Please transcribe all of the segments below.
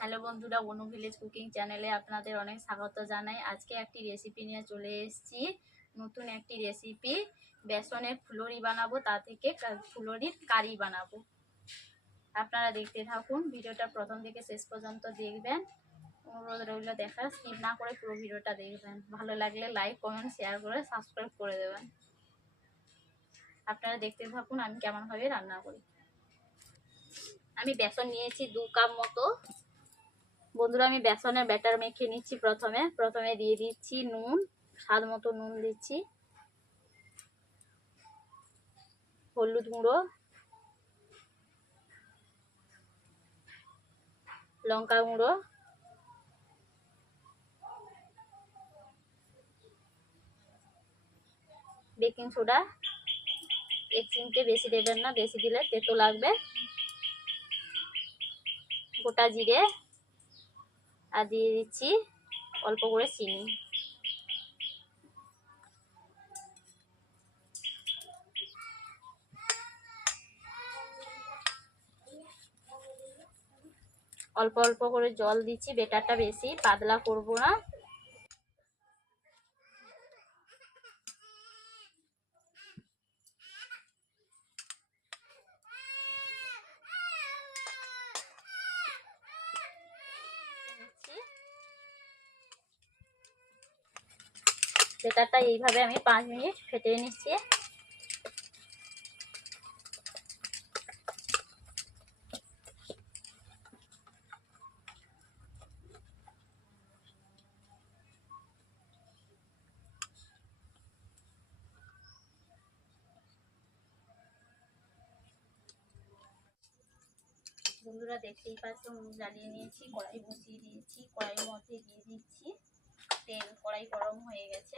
হ্যালো বন্ধুরা, বনু village cooking চ্যানেলে আপনাদের অনেক স্বাগত জানাই। আজকে একটি রেসিপি নিয়ে চলে এসেছি। নতুন একটি রেসিপি, বেসনের ফুলুরি বানাবো, তা থেকে ফুলুরির কারি বানাবো। আপনারা দেখতে থাকুন, ভিডিওটা প্রথম থেকে শেষ পর্যন্ত দেখবেন। অনুরোধ রইল দেখা স্কিপ না করে পুরো ভিডিওটা দেখবেন। ভালো লাগলে লাইক, কমেন্ট, শেয়ার করে সাবস্ক্রাইব করে দেবেন। আপনারা দেখতে থাকুন আমি কেমনভাবে রান্না করি। আমি বেসন নিয়েছি 2 কাপ মতো। বন্ধুরা, আমি বেসনের ব্যাটার মেখে নিচ্ছি। প্রথমে দিয়ে দিচ্ছি নুন, স্বাদ মতো নুন দিচ্ছি, হলুদ গুঁড়ো, লঙ্কা গুঁড়ো, বেকিং সোডা 1 চিমটে, বেশি দেবেন না, বেশি দিলে তেতো লাগবে, গোটা জিরে, আর দিয়ে দিচ্ছি অল্প করে চিনি। অল্প অল্প করে জল দিচ্ছি, বেটারটা বেশি পাতলা করব না। বেটারটা এইভাবে আমি 5 মিনিট ফেটিয়ে নিচ্ছি। বন্ধুরা, দেখতেই পাচ্ছ, জ্বালিয়ে নিয়েছি, কড়াই বসিয়ে দিয়েছি। কড়াইয়ের মধ্যে দিয়ে দিচ্ছি তেল। কড়াই গরম হয়ে গেছে।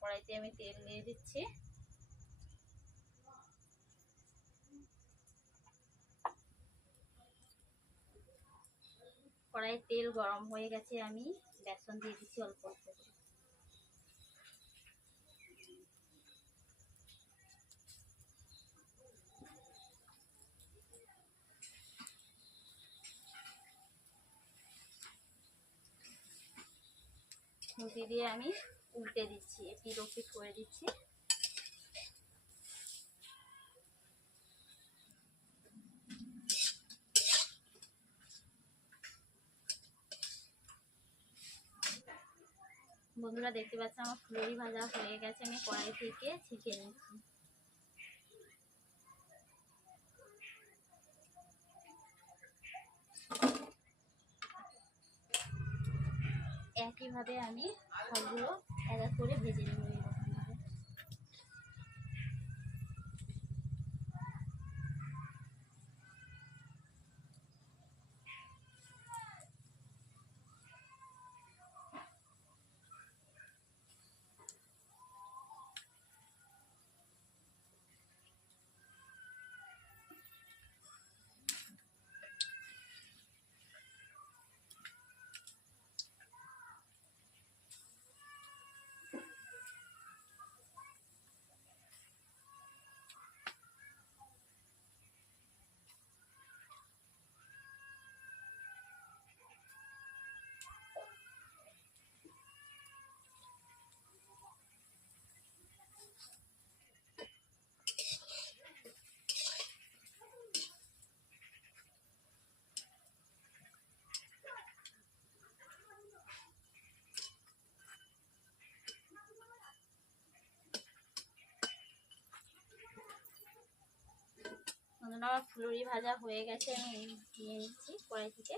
কড়াইতে আমি তেল দিয়ে দিচ্ছি। কড়াই তেল গরম হয়ে গেছে, আমি বেসন দিয়ে দিচ্ছি অল্প অল্প করে। খুন্তি দিয়ে আমি উল্টে দিচ্ছি, এপিট ওপিট করে দিচ্ছি। বন্ধুরা, দেখতে পাচ্ছি আমার ফুলুরি ভাজা হয়ে গেছে। আমি কড়াই থেকে ছেঁকে নিচ্ছি। একইভাবে আমি সবগুলো এক এক করে ভেজে নেব। আমার ফুলুরি ভাজা হয়ে গেছে, আমি নিয়ে নিচ্ছি কড়াই থেকে।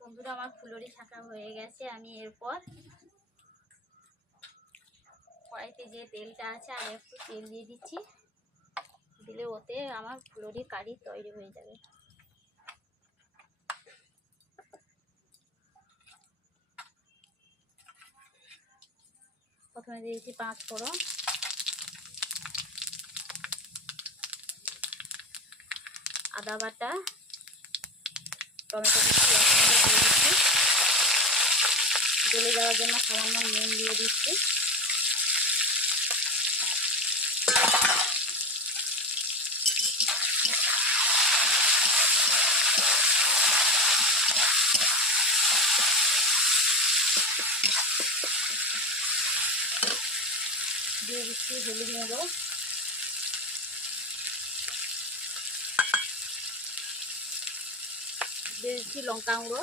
বন্ধুরা, আমার ফুলুরি ছাকা হয়ে গেছে। আমি এরপর কড়াইতে যে তেলটা আছে আর একটু তেল দিয়ে দিচ্ছি। দিলে ওতে আমার ফুলুরি কারি তৈরি হয়ে যাবে। প্রথমে দিয়ে দিচ্ছি 5 ফোড়ন, আদা বাটা, টমেটো কুচি একসঙ্গে দিয়ে দিচ্ছি। গলে যাওয়ার জন্য সামান্য নুন দিয়ে দিচ্ছি। দিয়ে দিচ্ছি হলুদ গুঁড়ো, দিয়ে দিচ্ছি লঙ্কা গুঁড়ো,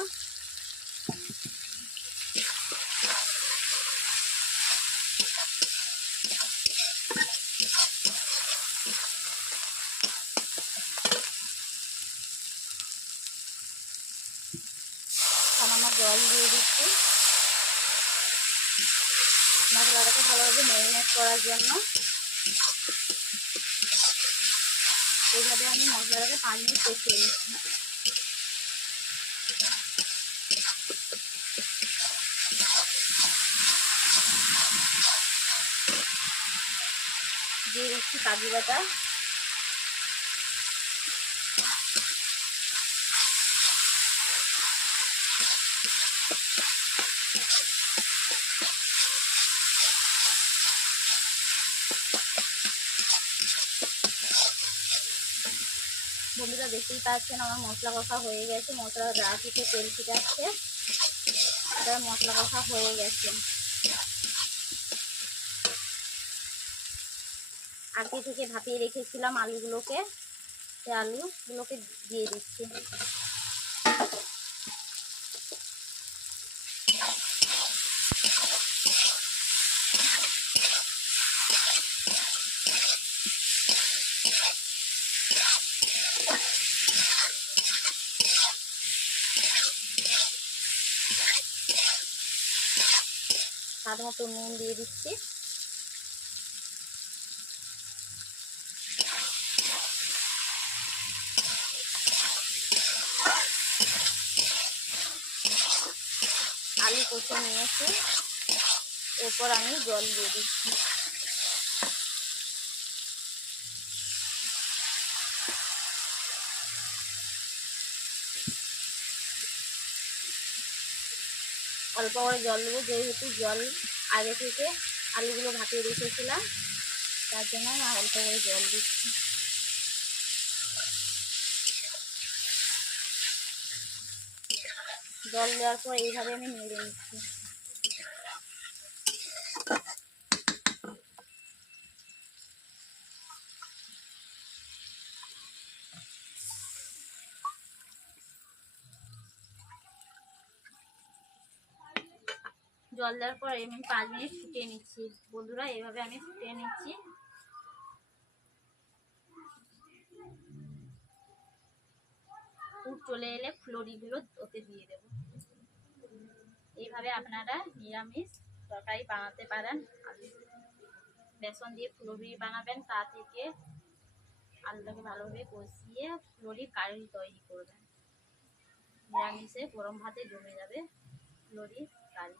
সামান্য জল দিয়ে দিচ্ছি মশলাটাকে ভালোভাবে ম্যারিনেট করার জন্য। এইভাবে আমি মশলাটাকে 5 মিনিট কষিয়ে নিচ্ছি। দিয়ে দিচ্ছি কাজু বাটা, বন্ধুরা দেখতেই পাচ্ছেন আমার মশলা কষা হয়ে গেছে, মশলা গা থেকে তেল ছিটাচ্ছে, এটা মশলা কষা হয়ে গেছে। আগে থেকে ভাপিয়ে রেখেছিলাম আলুগুলোকে, সেই আলুগুলোকে দিয়ে দিচ্ছি। স্বাদ মতো নুন দিয়ে দিচ্ছি, আলু কষে নিয়েছি, এরপর আমি জল দিয়ে দিচ্ছি। অল্প করে জল দেবো, যেহেতু জল আগে থেকে আলুগুলো ভাপিয়ে রেখেছিলাম, তার জন্য আমি অল্প করে জল দিচ্ছি। জল দেওয়ার পর এইভাবে আমি নেড়ে নিচ্ছি। জল দেওয়ার পর আমি 5 মিনিট ফুটিয়ে নিচ্ছি। বন্ধুরা এইভাবে আমি ফুটিয়ে নিচ্ছি। ফুট চলে এলে ফুলরিগুলো ওতে দিয়ে দেব। এইভাবে আপনারা নিরামিষ তরকারি বানাতে পারেন। বেসন দিয়ে ফুলরি বানাবেন, তা থেকে আলুটাকে ভালোভাবে কষিয়ে ফুলরির কারি তৈরি করবেন। নিরামিষে গরম ভাতে জমে যাবে ফুলরির কারি।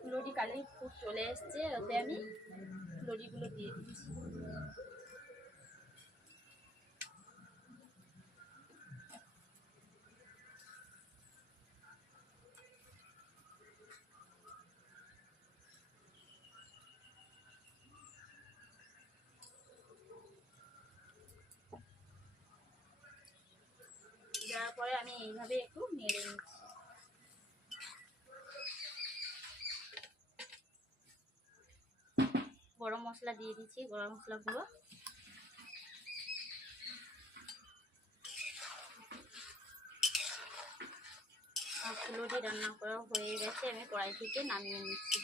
ফুলরি কালি ফুট চলে এসছে, ওতে আমি ফুলরিগুলো দিয়ে দিচ্ছি। দেওয়ার পরে আমি এইভাবে একটু নেড়ে নিচ্ছি। গরম মশলা দিয়ে দিচ্ছি, গরম মশলা গুঁড়ো, ফুলরি রান্না করা হয়ে গেছে, আমি কড়াই থেকে নামিয়ে নিচ্ছি।